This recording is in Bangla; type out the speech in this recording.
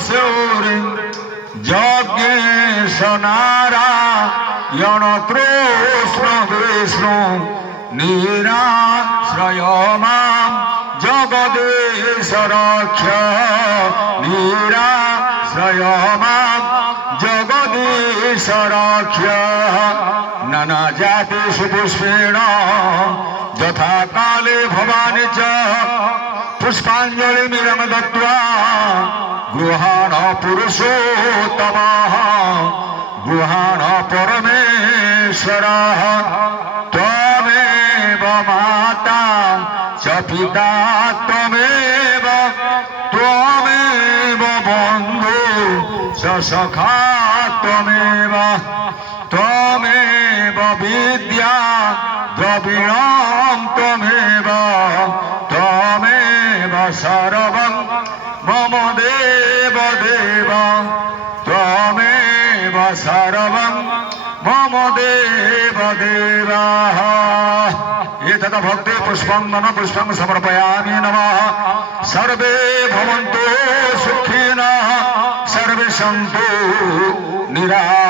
শৌরে যজ্ঞেশ নারায়ণ কৃষ্ণ বিষ্ণু নিরাশ্রয় মাম জগদীশ রক্ষ নিরাশ্রয় মাম জগদীশ রক্ষ নানা জাতি পুষ্পেণ যথা কালে ভবানী চ পুষ্পাঞ্জলি মিরম দত্ত্বা গৃহাণ পুরুষোত্তম গৃহাণ পরমেশ্বর ত্বমেব মাতা চ পিতা ত্বমেব ত্বমেব বন্ধু চ সখা ত্বমেব ত্বমেব বিদ্যা দ্রবিণম ত্বমেব ত্বমেব সর্বং মম দেব দেব ত্বমেব সর্বং মম দেব দেব এতদ ভক্তে পুষ্পং মম পুষ্পং সমর্পয়ামি নমঃ সর্বে ভবন্তু সুখিনঃ সর্বে সন্তু নিরা